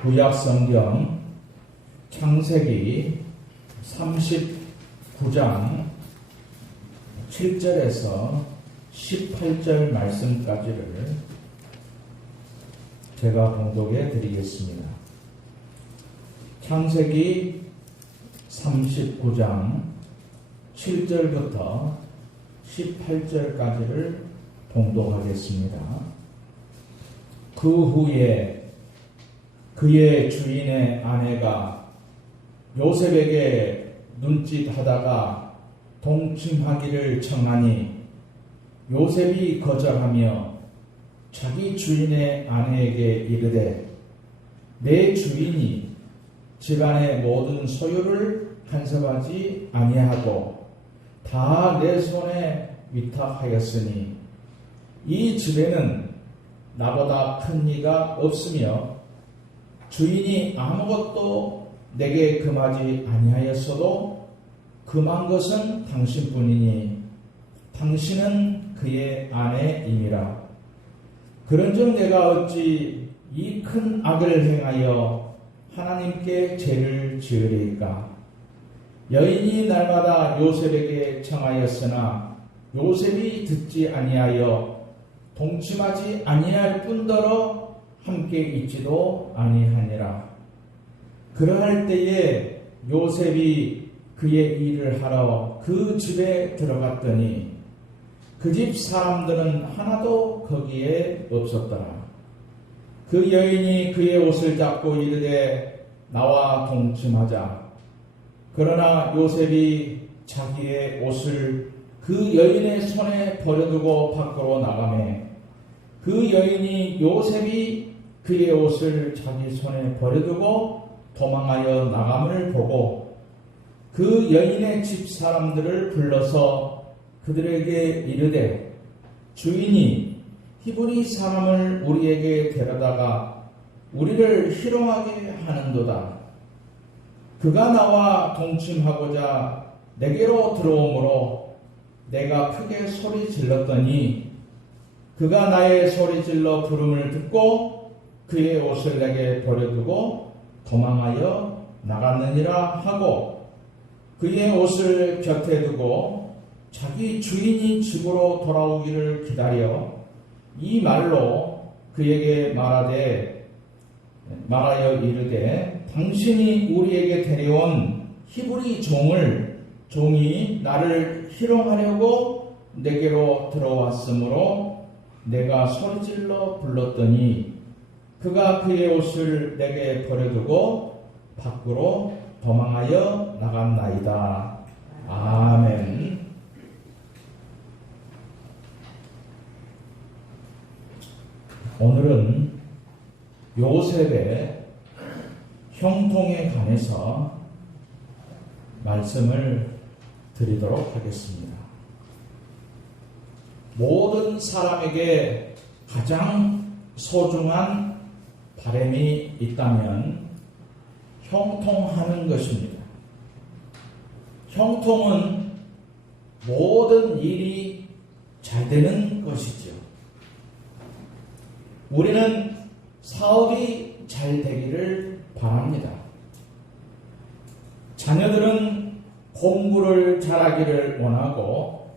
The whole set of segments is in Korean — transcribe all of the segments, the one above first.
구약성경 창세기 39장 7절에서 18절 말씀까지를 제가 봉독해 드리겠습니다. 창세기 39장 7절부터 18절까지를 봉독하겠습니다. 그 후에 그의 주인의 아내가 요셉에게 눈짓하다가 동침하기를 청하니 요셉이 거절하며 자기 주인의 아내에게 이르되 내 주인이 집안의 모든 소유를 간섭하지 아니하고 다 내 손에 위탁하였으니 이 집에는 나보다 큰 이가 없으며 주인이 아무것도 내게 금하지 아니하였어도 금한 것은 당신뿐이니 당신은 그의 아내임이라. 그런즉 내가 어찌 이 큰 악을 행하여 하나님께 죄를 지으리이까. 여인이 날마다 요셉에게 청하였으나 요셉이 듣지 아니하여 동침하지 아니할 뿐더러 함께 있지도 아니하니라. 그러할 때에 요셉이 그의 일을 하러 그 집에 들어갔더니 그 집 사람들은 하나도 거기에 없었더라. 그 여인이 그의 옷을 잡고 이르되 나와 동침하자. 그러나 요셉이 자기의 옷을 그 여인의 손에 버려두고 밖으로 나가매 그 여인이 요셉이 그의 옷을 자기 손에 버려두고 도망하여 나감을 보고 그 여인의 집 사람들을 불러서 그들에게 이르되 주인이 히브리 사람을 우리에게 데려다가 우리를 희롱하게 하는도다. 그가 나와 동침하고자 내게로 들어오므로 내가 크게 소리 질렀더니 그가 나의 소리질러 부름을 듣고 그의 옷을 내게 버려두고 도망하여 나갔느니라 하고 그의 옷을 곁에 두고 자기 주인이 집으로 돌아오기를 기다려 이 말로 그에게 말하여 이르되 당신이 우리에게 데려온 히브리 종이 나를 희롱하려고 내게로 들어왔으므로 내가 소리질러 불렀더니 그가 그의 옷을 내게 버려두고 밖으로 도망하여 나갔나이다. 아멘. 오늘은 요셉의 형통에 관해서 말씀을 드리도록 하겠습니다. 모든 사람에게 가장 소중한 바람이 있다면 형통하는 것입니다. 형통은 모든 일이 잘 되는 것이죠. 우리는 사업이 잘 되기를 바랍니다. 자녀들은 공부를 잘하기를 원하고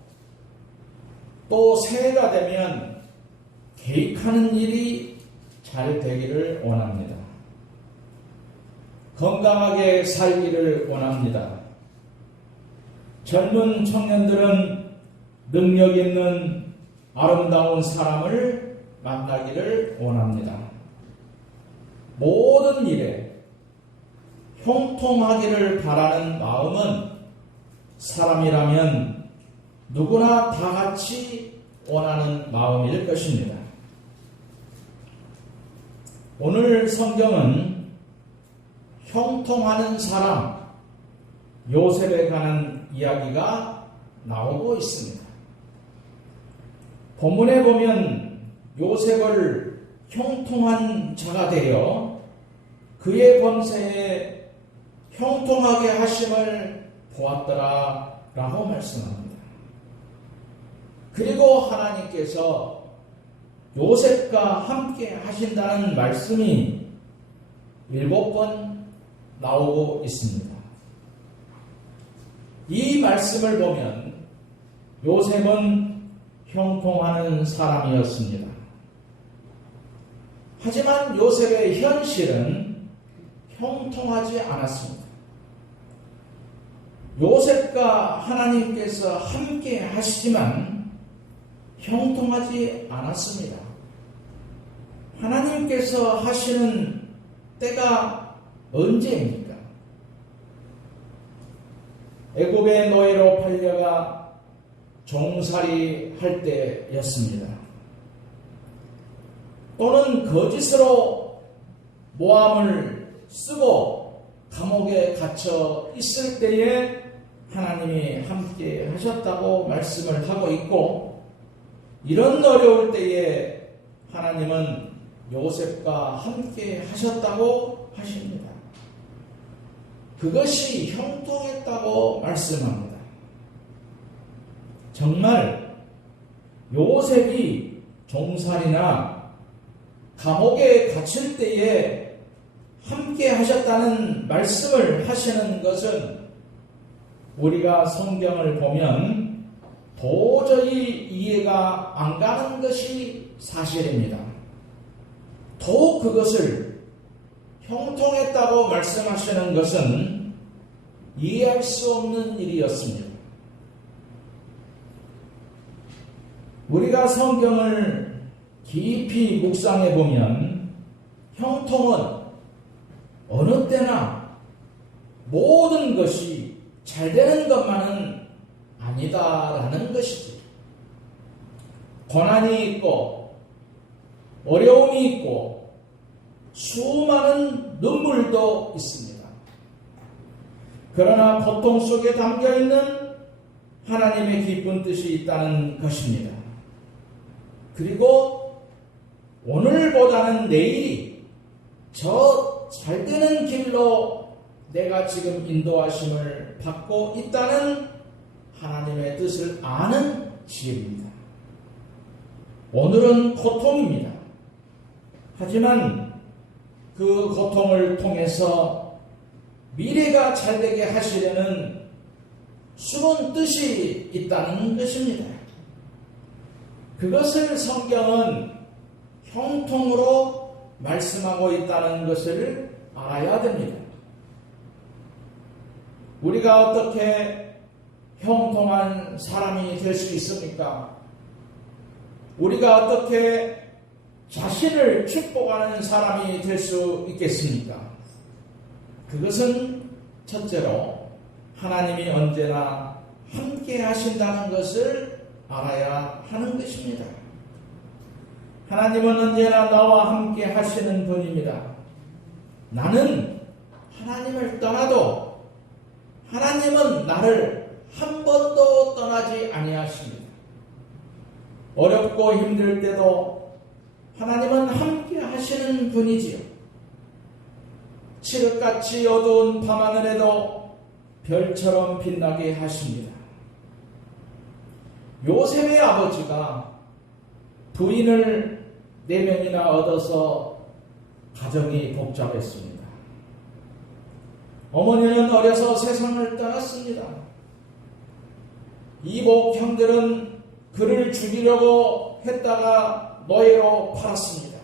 또 새해가 되면 계획하는 일이 잘 되기를 원합니다. 건강하게 살기를 원합니다. 젊은 청년들은 능력 있는 아름다운 사람을 만나기를 원합니다. 모든 일에 형통하기를 바라는 마음은 사람이라면 누구나 다 같이 원하는 마음일 것입니다. 오늘 성경은 형통하는 사람 요셉에 관한 이야기가 나오고 있습니다. 본문에 보면 요셉을 형통한 자가 되어 그의 범세에 형통하게 하심을 보았더라 라고 말씀합니다. 그리고 하나님께서 요셉과 함께 하신다는 말씀이 7번 나오고 있습니다. 이 말씀을 보면 요셉은 형통하는 사람이었습니다. 하지만 요셉의 현실은 형통하지 않았습니다. 요셉과 하나님께서 함께 하시지만 형통하지 않았습니다. 하나님께서 하시는 때가 언제입니까? 애굽의 노예로 팔려가 종살이 할 때였습니다. 또는 거짓으로 모함을 쓰고 감옥에 갇혀 있을 때에 하나님이 함께 하셨다고 말씀을 하고 있고, 이런 어려울 때에 하나님은 요셉과 함께 하셨다고 하십니다. 그것이 형통했다고 말씀합니다. 정말 요셉이 종살이나 감옥에 갇힐 때에 함께 하셨다는 말씀을 하시는 것은 우리가 성경을 보면 도저히 이해가 안 가는 것이 사실입니다. 더욱 그것을 형통했다고 말씀하시는 것은 이해할 수 없는 일이었습니다. 우리가 성경을 깊이 묵상해 보면 형통은 어느 때나 모든 것이 잘 되는 것만은 아니다라는 것이죠. 고난이 있고 어려움이 있고 수많은 눈물도 있습니다. 그러나 고통 속에 담겨있는 하나님의 기쁜 뜻이 있다는 것입니다. 그리고 오늘보다는 내일이 저 잘되는 길로 내가 지금 인도하심을 받고 있다는 하나님의 뜻을 아는 지혜입니다. 오늘은 고통입니다. 하지만 그 고통을 통해서 미래가 잘되게 하시려는 숨은 뜻이 있다는 것입니다. 그것을 성경은 형통으로 말씀하고 있다는 것을 알아야 됩니다. 우리가 어떻게 형통한 사람이 될 수 있습니까? 우리가 어떻게 자신을 축복하는 사람이 될 수 있겠습니까? 그것은 첫째로 하나님이 언제나 함께 하신다는 것을 알아야 하는 것입니다. 하나님은 언제나 나와 함께 하시는 분입니다. 나는 하나님을 떠나도 하나님은 나를 한 번도 떠나지 아니하십니다. 어렵고 힘들 때도 하나님은 함께 하시는 분이지요. 칠흑같이 어두운 밤하늘에도 별처럼 빛나게 하십니다. 요셉의 아버지가 부인을 4명이나 얻어서 가정이 복잡했습니다. 어머니는 어려서 세상을 떠났습니다. 이복 형들은 그를 죽이려고 했다가 노예로 팔았습니다.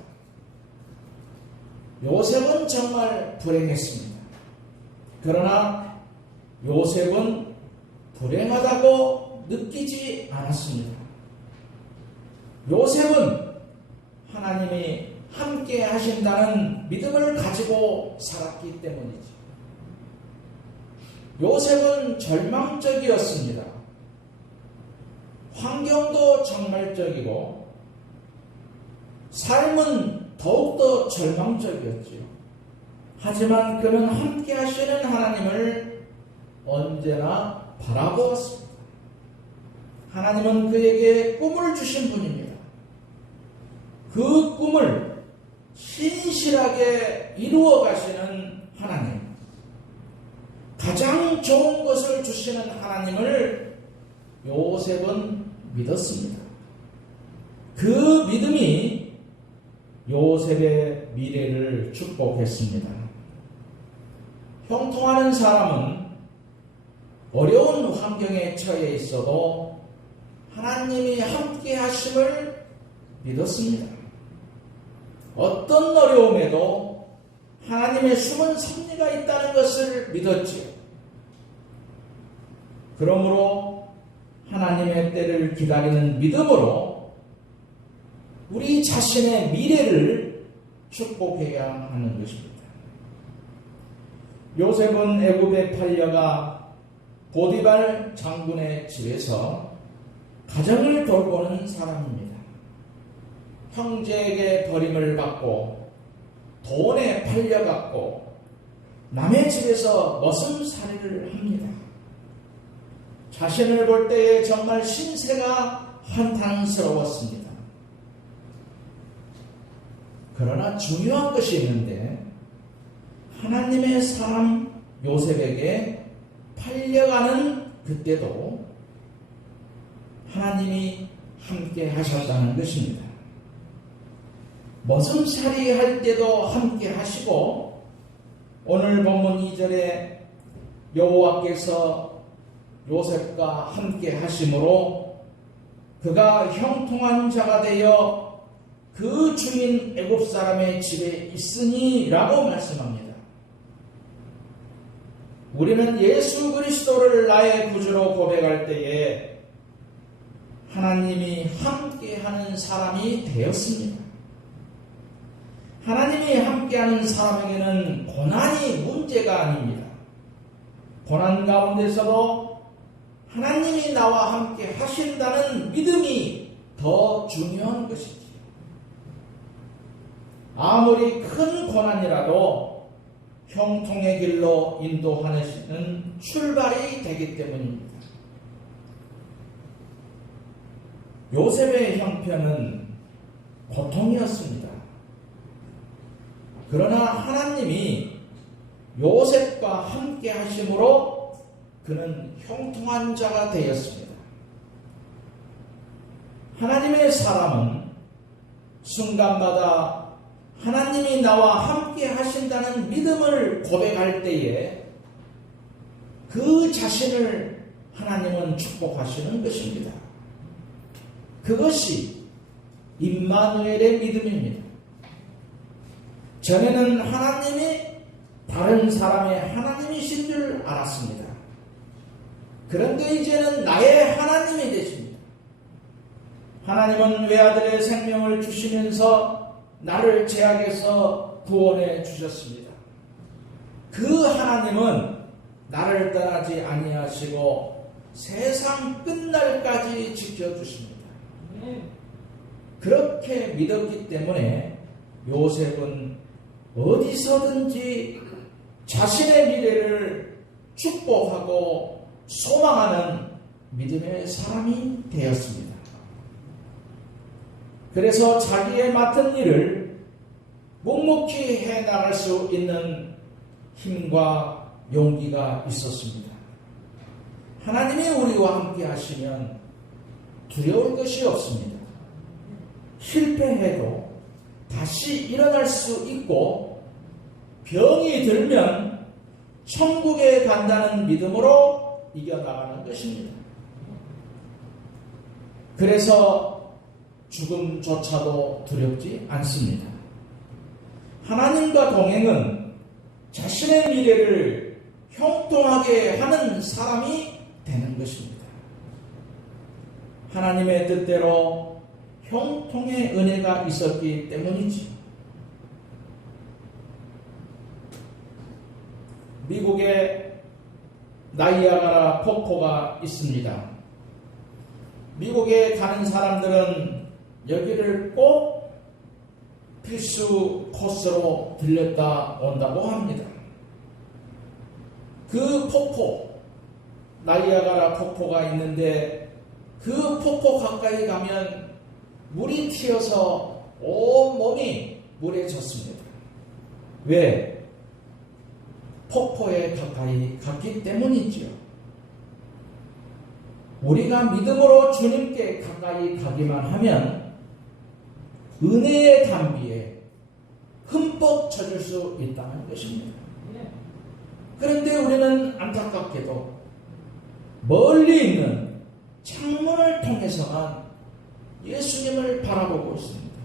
요셉은 정말 불행했습니다. 그러나 요셉은 불행하다고 느끼지 않았습니다. 요셉은 하나님이 함께 하신다는 믿음을 가지고 살았기 때문이죠. 요셉은 절망적이었습니다. 환경도 정말적이고 삶은 더욱더 절망적이었지요. 하지만 그는 함께 하시는 하나님을 언제나 바라보았습니다. 하나님은 그에게 꿈을 주신 분입니다. 그 꿈을 신실하게 이루어 가시는 하나님, 가장 좋은 것을 주시는 하나님을 요셉은 믿었습니다. 그 믿음이 요셉의 미래를 축복했습니다. 형통하는 사람은 어려운 환경에 처해 있어도 하나님이 함께 하심을 믿었습니다. 어떤 어려움에도 하나님의 숨은 섭리가 있다는 것을 믿었지요. 그러므로 하나님의 때를 기다리는 믿음으로 우리 자신의 미래를 축복해야 하는 것입니다. 요셉은 애굽에 팔려가 보디발 장군의 집에서 가정을 돌보는 사람입니다. 형제에게 버림을 받고 돈에 팔려갔고 남의 집에서 머슴살이를 합니다. 자신을 볼 때에 정말 신세가 한탄스러웠습니다. 그러나 중요한 것이 있는데 하나님의 사람 요셉에게 팔려가는 그때도 하나님이 함께 하셨다는 것입니다. 머슴살이 할 때도 함께 하시고 오늘 본문 2절에 여호와께서 요셉과 함께 하심으로 그가 형통한 자가 되어 그 주인 애굽 사람의 집에 있으니 라고 말씀합니다. 우리는 예수 그리스도를 나의 구주로 고백할 때에 하나님이 함께하는 사람이 되었습니다. 하나님이 함께하는 사람에게는 고난이 문제가 아닙니다. 고난 가운데서도 하나님이 나와 함께 하신다는 믿음이 더 중요한 것이지요. 아무리 큰 고난이라도 형통의 길로 인도하시는 출발이 되기 때문입니다. 요셉의 형편은 고통이었습니다. 그러나 하나님이 요셉과 함께 하심으로 그는 형통한 자가 되었습니다. 하나님의 사람은 순간마다 하나님이 나와 함께 하신다는 믿음을 고백할 때에 그 자신을 하나님은 축복하시는 것입니다. 그것이 임마누엘의 믿음입니다. 전에는 하나님이 다른 사람의 하나님이신 줄 알았습니다. 그런데 이제는 나의 하나님이 되십니다. 하나님은 외아들의 생명을 주시면서 나를 죄악에서 구원해 주셨습니다. 그 하나님은 나를 떠나지 아니하시고 세상 끝날까지 지켜주십니다. 그렇게 믿었기 때문에 요셉은 어디서든지 자신의 미래를 축복하고 소망하는 믿음의 사람이 되었습니다. 그래서 자기의 맡은 일을 묵묵히 해나갈 수 있는 힘과 용기가 있었습니다. 하나님이 우리와 함께 하시면 두려울 것이 없습니다. 실패해도 다시 일어날 수 있고 병이 들면 천국에 간다는 믿음으로 이겨나가는 것입니다. 그래서 죽음조차도 두렵지 않습니다. 하나님과 동행은 자신의 미래를 형통하게 하는 사람이 되는 것입니다. 하나님의 뜻대로 형통의 은혜가 있었기 때문이지. 미국에 나이아가라 폭포가 있습니다. 미국에 가는 사람들은 여기를 꼭 필수 코스로 들렸다 온다고 합니다. 그 폭포, 나이아가라 폭포가 있는데 그 폭포 가까이 가면 물이 튀어서 온몸이 물에 젖습니다. 왜? 폭포에 가까이 갔기 때문이지요. 우리가 믿음으로 주님께 가까이 가기만 하면 은혜의 담비에 흠뻑 젖을 수 있다는 것입니다. 그런데 우리는 안타깝게도 멀리 있는 창문을 통해서만 예수님을 바라보고 있습니다.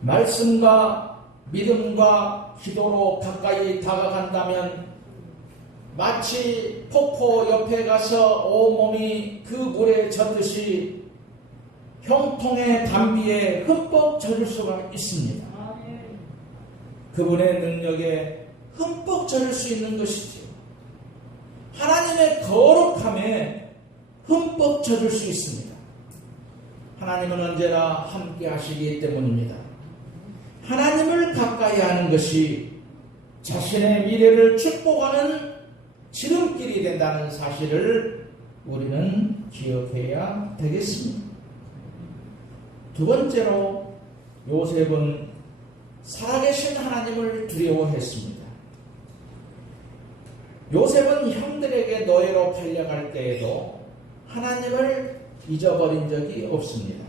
말씀과 믿음과 기도로 가까이 다가간다면 마치 폭포 옆에 가서 온몸이 그 물에 젖듯이 형통의 담비에 흠뻑 젖을 수가 있습니다. 그분의 능력에 흠뻑 젖을 수 있는 것이지요. 하나님의 거룩함에 흠뻑 젖을 수 있습니다. 하나님은 언제나 함께 하시기 때문입니다. 하나님을 가까이 하는 것이 자신의 미래를 축복하는 지름길이 된다는 사실을 우리는 기억해야 되겠습니다. 두 번째로 요셉은 살아계신 하나님을 두려워했습니다. 요셉은 형들에게 노예로 팔려갈 때에도 하나님을 잊어버린 적이 없습니다.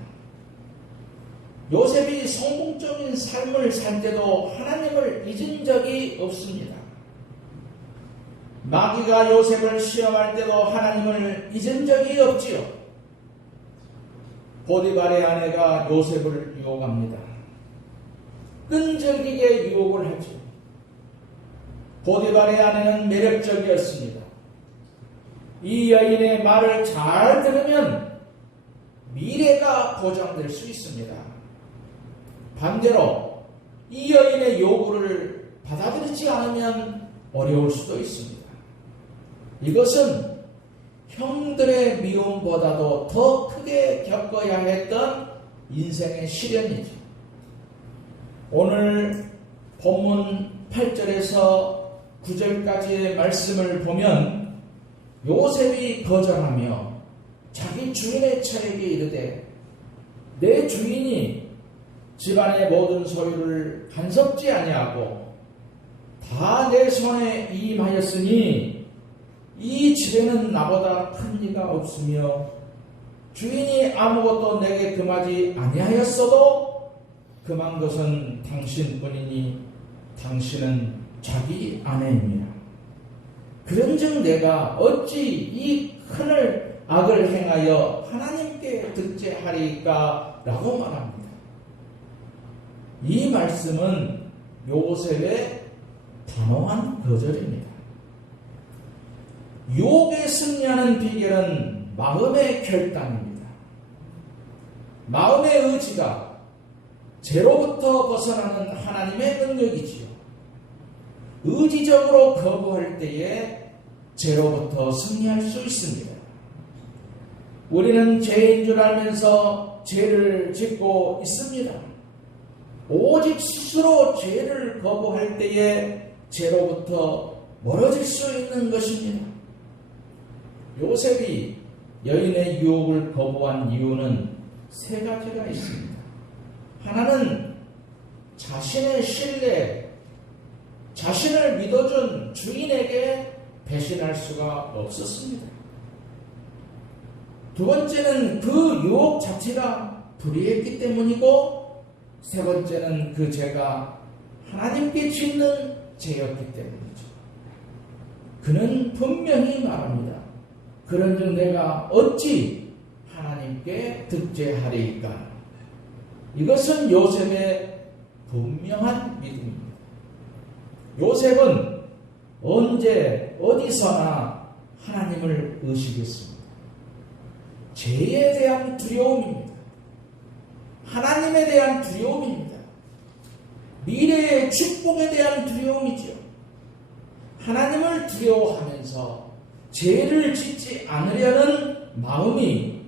요셉이 성공적인 삶을 살 때도 하나님을 잊은 적이 없습니다. 마귀가 요셉을 시험할 때도 하나님을 잊은 적이 없지요. 보디발의 아내가 요셉을 유혹합니다. 끈질기게 유혹을 하죠. 보디발의 아내는 매력적이었습니다. 이 여인의 말을 잘 들으면 미래가 보장될 수 있습니다. 반대로 이 여인의 요구를 받아들이지 않으면 어려울 수도 있습니다. 이것은 형들의 미움보다도 더 크게 겪어야 했던 인생의 시련이죠. 오늘 본문 8절에서 9절까지의 말씀을 보면 요셉이 거절하며 자기 주인의 차에게 이르되 내 주인이 집안의 모든 소유를 간섭지 아니하고 다 내 손에 임하였으니 이 집에는 나보다 큰 이가 없으며 주인이 아무것도 내게 금하지 아니하였어도 금한 것은 당신뿐이니 당신은 자기 아내입니다. 그런즉 내가 어찌 이 큰 악을 행하여 하나님께 득죄하리까 라고 말합니다. 이 말씀은 요셉의 단호한 거절입니다. 유혹에 승리하는 비결은 마음의 결단입니다. 마음의 의지가 죄로부터 벗어나는 하나님의 능력이지요. 의지적으로 거부할 때에 죄로부터 승리할 수 있습니다. 우리는 죄인 줄 알면서 죄를 짓고 있습니다. 오직 스스로 죄를 거부할 때에 죄로부터 멀어질 수 있는 것입니다. 요셉이 여인의 유혹을 거부한 이유는 세 가지가 있습니다. 하나는 자신의 신뢰, 자신을 믿어준 주인에게 배신할 수가 없었습니다. 두 번째는 그 유혹 자체가 불의했기 때문이고, 세 번째는 그 죄가 하나님께 짓는 죄였기 때문이죠. 그는 분명히 말합니다. 그런즉 내가 어찌 하나님께 득죄하리이까. 이것은 요셉의 분명한 믿음입니다. 요셉은 언제 어디서나 하나님을 의식했습니다. 죄에 대한 두려움입니다. 하나님에 대한 두려움입니다. 미래의 축복에 대한 두려움이죠. 하나님을 두려워하면서 죄를 짓지 않으려는 마음이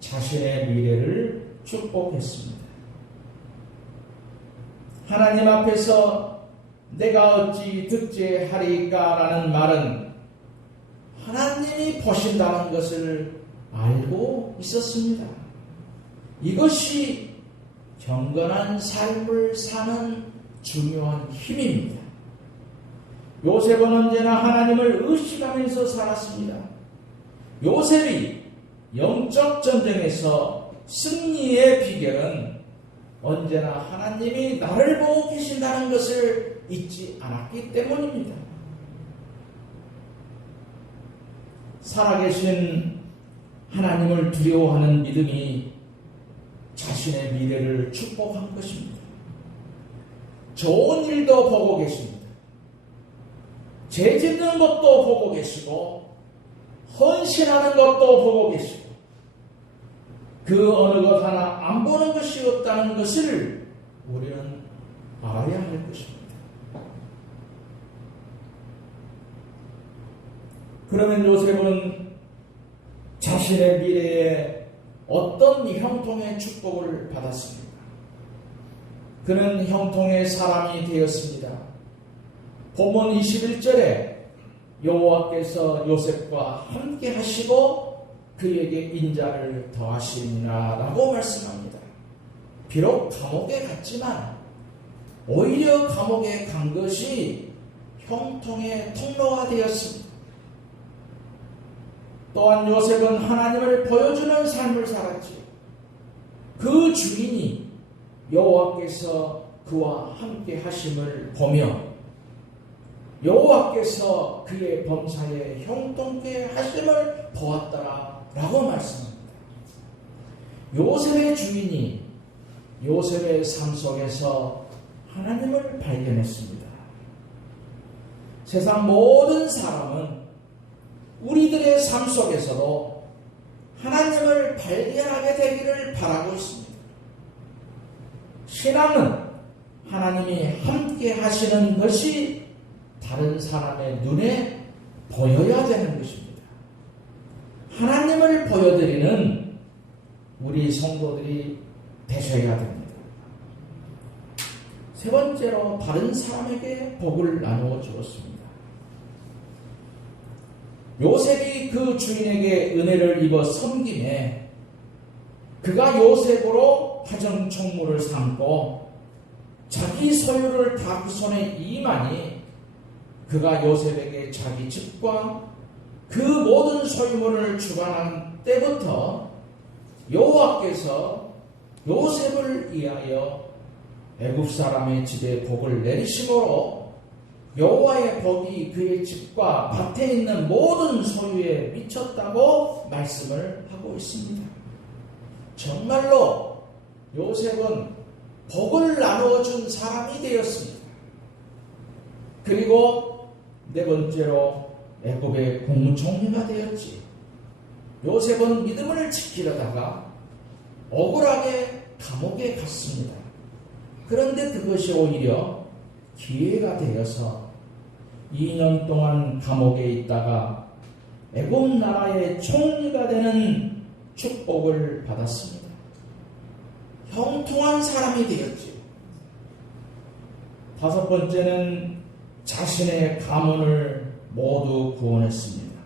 자신의 미래를 축복했습니다. 하나님 앞에서 내가 어찌 득죄하리까라는 말은 하나님이 보신다는 것을 알고 있었습니다. 이것이 경건한 삶을 사는 중요한 힘입니다. 요셉은 언제나 하나님을 의식하면서 살았습니다. 요셉이 영적 전쟁에서 승리의 비결은 언제나 하나님이 나를 보고 계신다는 것을 잊지 않았기 때문입니다. 살아계신 하나님을 두려워하는 믿음이 자신의 미래를 축복한 것입니다. 좋은 일도 보고 계십니다. 죄 짓는 것도 보고 계시고 헌신하는 것도 보고 계시고 그 어느 것 하나 안 보는 것이 없다는 것을 우리는 알아야 할 것입니다. 그러면 요셉은 자신의 미래에 어떤 형통의 축복을 받았습니까? 그는 형통의 사람이 되었습니다. 본문 21절에 여호와께서 요셉과 함께 하시고 그에게 인자를 더하시니라 라고 말씀합니다. 비록 감옥에 갔지만 오히려 감옥에 간 것이 형통의 통로가 되었습니다. 또한 요셉은 하나님을 보여주는 삶을 살았지요. 그 주인이 여호와께서 그와 함께 하심을 보며 여호와께서 그의 범사에 형통케 하심을 보았더라 라고 말씀합니다. 요셉의 주인이 요셉의 삶 속에서 하나님을 발견했습니다. 세상 모든 사람은 우리들의 삶 속에서도 하나님을 발견하게 되기를 바라고 있습니다. 신앙은 하나님이 함께 하시는 것이 다른 사람의 눈에 보여야 되는 것입니다. 하나님을 보여드리는 우리 성도들이 되셔야 됩니다. 세 번째로 다른 사람에게 복을 나누어 주었습니다. 요셉이 그 주인에게 은혜를 입어 섬김에 그가 요셉으로 가정 총무를 삼고 자기 소유를 다 그 손에 임하니 그가 요셉에게 자기 집과 그 모든 소유물을 주관한 때부터 여호와께서 요셉을 위하여 애굽 사람의 집에 복을 내리심으로 여호와의 복이 그의 집과 밭에 있는 모든 소유에 미쳤다고 말씀을 하고 있습니다. 정말로 요셉은 복을 나누어 준 사람이 되었습니다. 그리고 네 번째로 애굽의 국무총리가 되었지. 요셉은 믿음을 지키려다가 억울하게 감옥에 갔습니다. 그런데 그것이 오히려 기회가 되어서 2년 동안 감옥에 있다가 애굽 나라의 총리가 되는 축복을 받았습니다. 형통한 사람이 되었지. 다섯 번째는 자신의 가문을 모두 구원했습니다.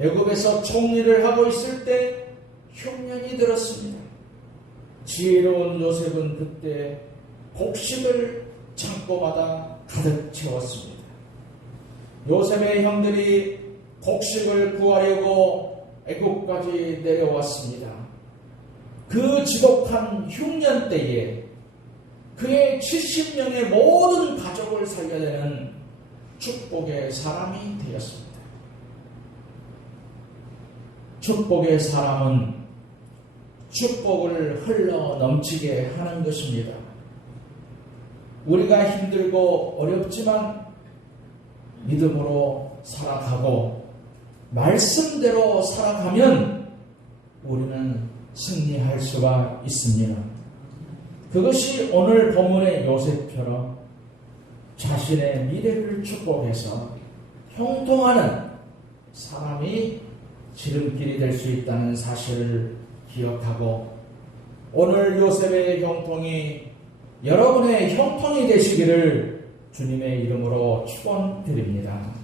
애굽에서 총리를 하고 있을 때 흉년이 들었습니다. 지혜로운 요셉은 그때 곡식을 창고마다 가득 채웠습니다. 요셉의 형들이 곡식을 구하려고 애굽까지 내려왔습니다. 그 지독한 흉년 때에 그의 70명의 모든 가족을 살려내는 축복의 사람이 되었습니다. 축복의 사람은 축복을 흘러 넘치게 하는 것입니다. 우리가 힘들고 어렵지만 믿음으로 살아가고 말씀대로 살아가면 우리는 승리할 수가 있습니다. 그것이 오늘 본문의 요셉처럼 자신의 미래를 축복해서 형통하는 사람이 지름길이 될 수 있다는 사실을 기억하고 오늘 요셉의 형통이 여러분의 형통이 되시기를 주님의 이름으로 축원드립니다.